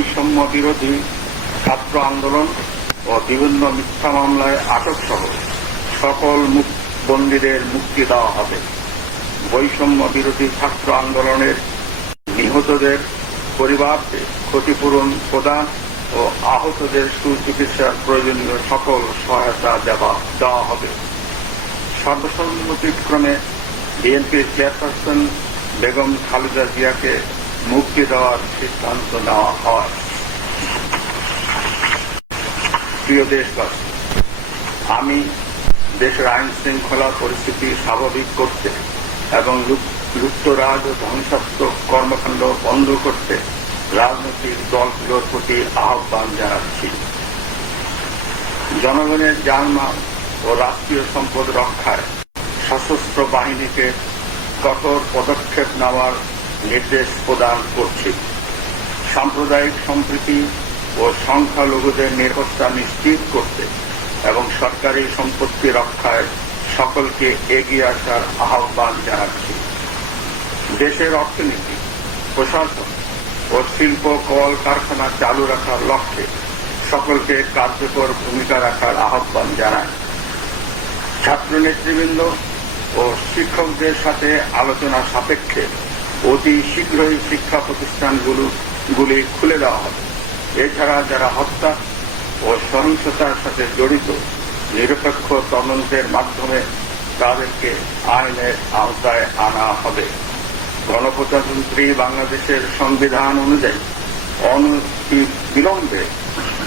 বৈষম্য বিরোধী ছাত্র আন্দোলন ও বিভিন্ন মিথ্যা মামলায় আটক সহ সকল বন্দীদের মুক্তি দেওয়া হবে। বৈষম্য বিরোধী ছাত্র আন্দোলনের নিহতদের পরিবারকে ক্ষতিপূরণ প্রদান ও আহতদের সুচিকিৎসার প্রয়োজনীয় সকল সহায়তা দেওয়া হবে। সর্বসম্মতিক্রমে বিএনপির চেয়ারপারসন বেগম খালেদা জিয়াকে মুক্তি দেওয়ার সিদ্ধান্ত নেওয়া হয়। প্রিয় দেশবাসী, আমি দেশের আইন শৃঙ্খলা পরিস্থিতি স্বাভাবিক করতে এবং লুপ- লুপ্তরাজ ও ধ্বংসাত্মক কর্মকাণ্ড বন্ধ করতে রাজনৈতিক দলগুলোর প্রতি আহ্বান জানাচ্ছি। জনগণের জানমাল ও রাষ্ট্রীয় সম্পদ রক্ষায় সশস্ত্র বাহিনীকে কঠোর পদক্ষেপ নেওয়ার নির্দেশ প্রদান করছি। সাম্প্রদায়িক সম্প্রীতি ও সংখ্যালঘুদের নিরাপত্তা নিশ্চিত করতে এবং সরকারি সম্পত্তি রক্ষায় সকলকে এগিয়ে আসার আহ্বান জানাচ্ছি। দেশের অর্থনীতি, প্রশাসন ও শিল্প কল কারখানা চালু রাখার লক্ষ্যে সকলকে কার্যকর ভূমিকা রাখার আহ্বান জানায় ছাত্র নেতৃবৃন্দ ও শিক্ষকদের সাথে আলোচনা সাপেক্ষে অতি শীঘ্রই শিক্ষা প্রতিষ্ঠানগুলো গুলি খুলে দেওয়া হবে। এছাড়া যারা হত্যা ও সহিংসতার সাথে জড়িত, নিরপেক্ষ তদন্তের মাধ্যমে তাদেরকে আইনের আওতায় আনা হবে। গণপ্রজাতন্ত্রী বাংলাদেশের সংবিধান অনুযায়ী অনবিলম্বে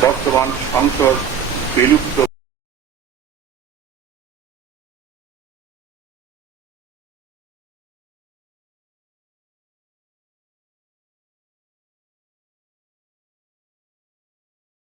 বর্তমান সংসদ বিলুপ্ত